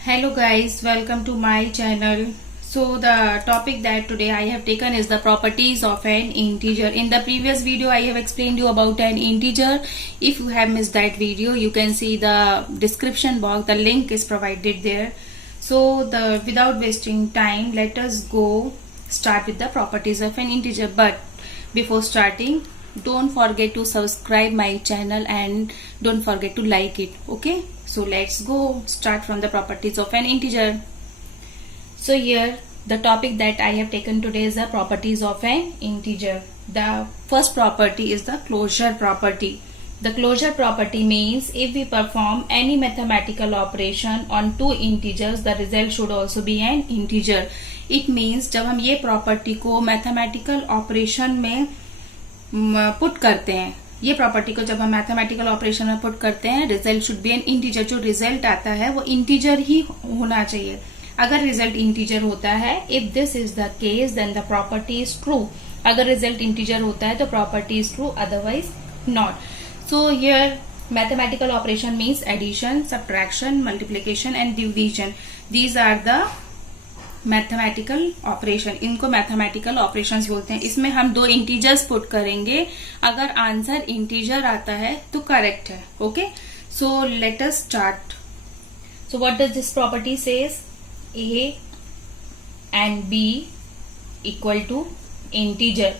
Hello guys, welcome to my channel. So the topic that today I have taken is the properties of an integer. In the previous video I have explained you about an integer. If you have missed that video, you can see the description box, the link is provided there. So without wasting time, let us go start with the properties of an integer. But before starting, don't forget to subscribe my channel and don't forget to like it. Okay, so let's go start from the properties of an integer. So here the topic that I have taken today is the properties of an integer. The first property is the closure property. The closure property means if we perform any mathematical operation on two integers, the result should also be an integer. It means जब हम ये property को mathematical operation में put करते हैं, ये property को जब हम मैथमेटिकल ऑपरेशन में पुट करते हैं, result should be an integer. जो रिजल्ट आता है वो इंटीजर ही होना चाहिए. अगर रिजल्ट इंटीजर होता है, if this is the case then the property is true. अगर रिजल्ट इंटीजर होता है तो property is true, otherwise not. So here mathematical operation means addition, subtraction, multiplication and division. These are the mathematical operation. इनको mathematical operations बोलते हैं. इसमें हम दो इंटीजर्स पुट करेंगे. अगर आंसर इंटीजर आता है तो करेक्ट है. Okay, so let us start. So what does this property says? A and b equal to integer.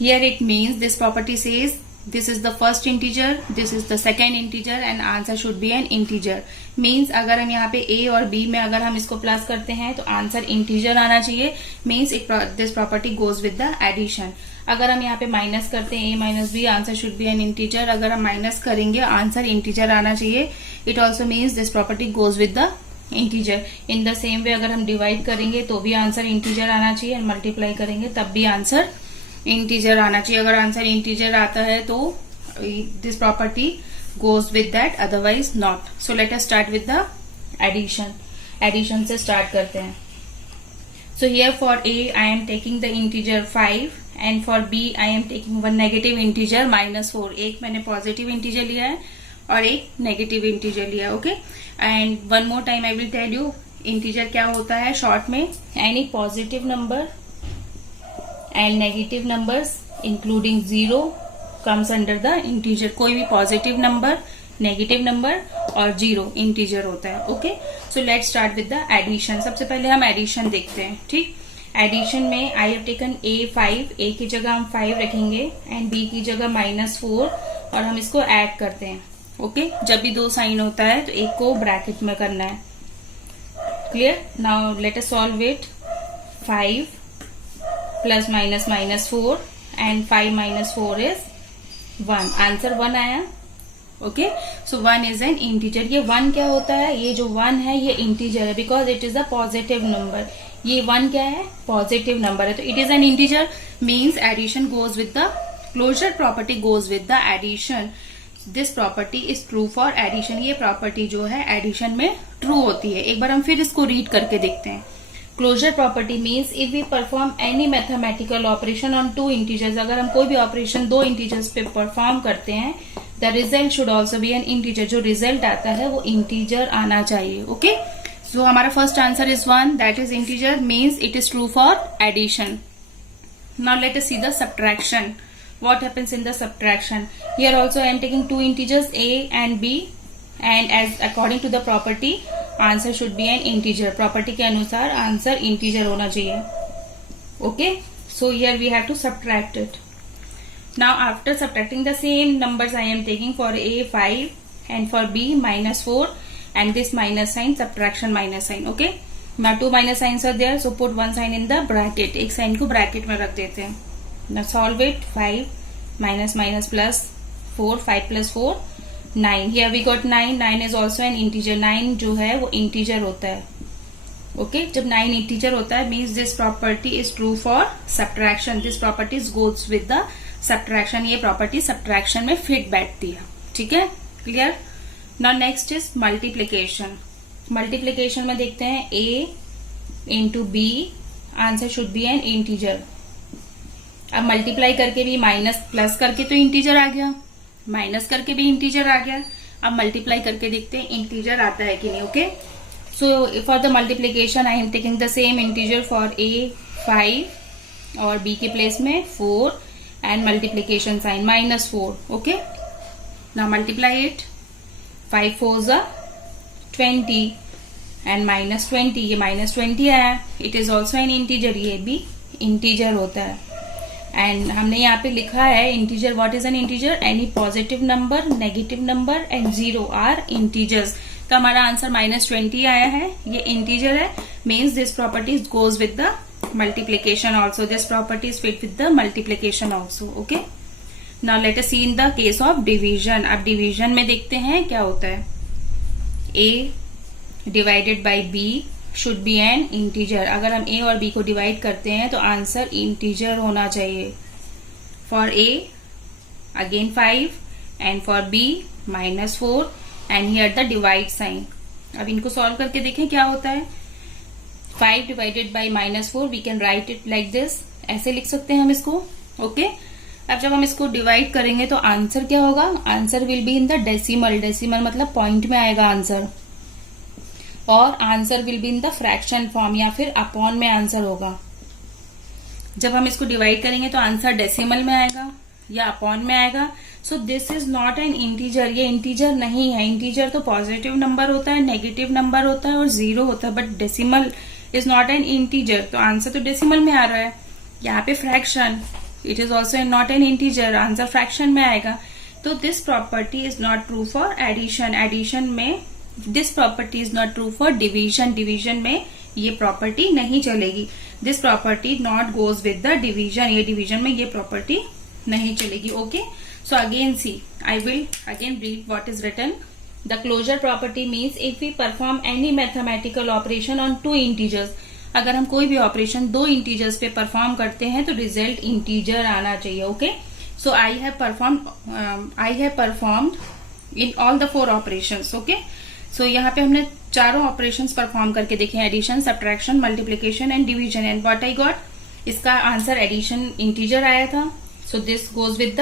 Here it means this property says this is the first integer, this is the second integer and answer should be an integer. Means अगर हम यहाँ पे a और b में अगर हम इसको plus करते हैं तो आंसर इंटीजर आना चाहिए. Means this property goes with the addition. अगर हम यहाँ पे माइनस करते हैं a minus b, answer should be an integer. अगर हम माइनस करेंगे आंसर इंटीजर आना चाहिए. It also means this property goes with the integer. In the same way अगर हम डिवाइड करेंगे तो भी आंसर इंटीजर आना चाहिए, और मल्टीप्लाई करेंगे तब भी आंसर इंटीजर आना चाहिए. अगर आंसर इंटीजर आता है तो this property goes with that, otherwise not. So let us start with the addition. Addition से स्टार्ट करते हैं. So here for a I am taking the integer 5 and for b I am taking one negative integer -4. एक मैंने positive integer लिया है और एक negative integer लिया है. Okay, and one more time I will tell you integer क्या होता है शॉर्ट में. Any positive number and negative numbers including 0 comes under the integer. कोई भी पॉजिटिव नंबर, नेगेटिव नंबर और 0 इंटीजर होता है. Okay, so let's start with the addition. सबसे पहले हम एडिशन देखते हैं. ठीक, एडिशन में I have taken a5. a की जगह हम 5 रखेंगे एंड b की जगह -4 और हम इसको ऐड करते हैं. ओके, जब भी दो साइन होता है तो एक को ब्रैकेट में करना है. Clear? Now let us solve it. 5 plus minus -4 and 5 - 4 is 1. Answer 1 आया. Okay, so 1 is an integer. ये 1 क्या होता है? ये जो 1 है ये इंटीजर है because it is a positive number. ये 1 क्या है? पॉजिटिव नंबर है, तो it is an integer. Means addition goes with the closure property goes with the addition. This property is true for addition. ये प्रॉपर्टी जो है addition में true होती है. एक बार हम फिर इसको रीड करके देखते हैं. Closure property means if we perform any mathematical operation on two integers. अगर हम कोई भी ऑपरेशन दो इंटीजर्स पे परफॉर्म करते हैं, the result should also be an integer. जो रिजल्ट आता है वो इंटीजर आना चाहिए. ओके, सो हमारा first answer is 1, that is integer. Means it is true for addition. Now let us see the subtraction. What happens in the subtraction? Here also I am taking two integers a and b, and as according to the property, answer should be an integer. Property के अनुसार answer integer होना चाहिए. Okay, so here we have to subtract it. Now after subtracting the same numbers I am taking for a 5 and for b -4 and this minus sign, subtraction minus sign. Okay, now two minus signs are there, so put one sign in the bracket. एक sign को bracket में रख देते हैं. Now solve it. 5 minus minus plus 4, 5 plus 4 9. Here we got 9. 9 is also an integer. 9 जो है वो integer होता है. ओके, जब 9 इंटीजर होता है means this property is true for subtraction. This property goes with the subtraction. ये प्रॉपर्टी सब्ट्रैक्शन में फिट बैठती है. ठीक है, clear? Now next is multiplication. Multiplication में देखते हैं a into b, answer should be an integer. अब मल्टीप्लाई करके भी माइनस प्लस करके तो इंटीजर आ गया, माइनस करके भी इंटीजर आ गया. अब मल्टीप्लाई करके देखते हैं इंटीजर आता है कि नहीं. Okay, so for the multiplication I am taking the same integer for a 5 और बी के प्लेस में 4 and multiplication sign -4. Okay, now multiply it. 5 4s are 20 and -20, ये -20 आया. It is also an integer, ये भी इंटीजर होता है. And हमने यहाँ पे लिखा है integer. What is an integer? Any positive number, negative number and 0 are integers. तो हमारा आंसर -20 आया है. ये इंटीजर है, means this property goes with the multiplication also. This property is fit with the multiplication also. Okay, now let us see in the case of division. अब division में देखते हैं क्या होता है. A divided by B should be an integer. अगर हम ए और बी को डिवाइड करते हैं तो आंसर इंटीजर होना चाहिए. For a again 5 and for b -4 and here the divide sign. अब इनको सॉल्व करके देखें क्या होता है. 5 divided by -4 we can write it like this. ऐसे लिख सकते हैं हम इसको. ओके, अब जब हम इसको डिवाइड करेंगे तो आंसर क्या होगा. Answer will be in the decimal. Decimal मतलब पॉइंट में आएगा आंसर. और answer will be in the fraction form या फिर अपॉन में आंसर होगा. जब हम इसको डिवाइड करेंगे तो आंसर डेसिमल में आएगा या अपॉन में आएगा. So this is not an integer. ये इंटीजर नहीं है. इंटीजर तो पॉजिटिव नंबर होता है, नेगेटिव नंबर होता है और 0 होता है, but decimal is not an integer. तो आंसर तो डेसिमल में आ रहा है. यहाँ पे fraction, it is also not an integer, answer fraction में आएगा. तो this property is not true for addition. Addition में this property is not true for division. Division में ये प्रॉपर्टी नहीं चलेगी. This property not goes with the division. ये division में ये प्रॉपर्टी नहीं चलेगी. Okay, so again see, I will again read what is written. The closure property means if we perform any mathematical operation on 2 integers. अगर हम कोई भी operation 2 integers पे परफॉर्म करते हैं तो रिजल्ट इंटीजर आना चाहिए. Okay, so I have performed in all the 4 operations. Okay, so यहाँ पे हमने चारों ऑपरेशंस परफॉर्म करके देखे. Addition, subtraction, multiplication and division. And what I got, इसका आंसर एडिशन इंटीजर आया था. So this goes with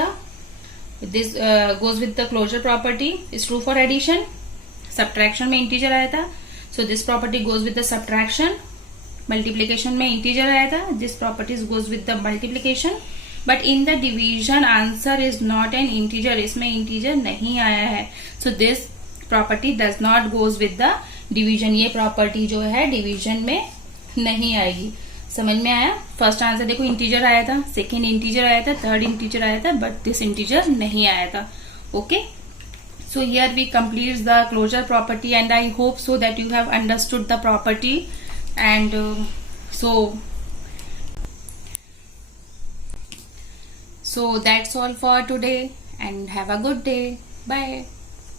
the closure property. Is true for addition. Subtraction में इंटीजर आया था, so this property goes with the subtraction. Multiplication में integer आया था, this property goes with the multiplication. But in the division answer is not an integer. इसमें integer नहीं आया है. सो this property does not goes with the division. ये property जो है डिवीजन में नहीं आएगी. समझ में आया. फर्स्ट आंसर देखो इंटीजर आया था, सेकेंड इंटीजर आया था, थर्ड इंटीजर आया था, बट दिस इंटीजर नहीं आया था. Okay, so here we complete the closure property and I hope so that you have understood the property. And so that's all for today and have a good day. Bye.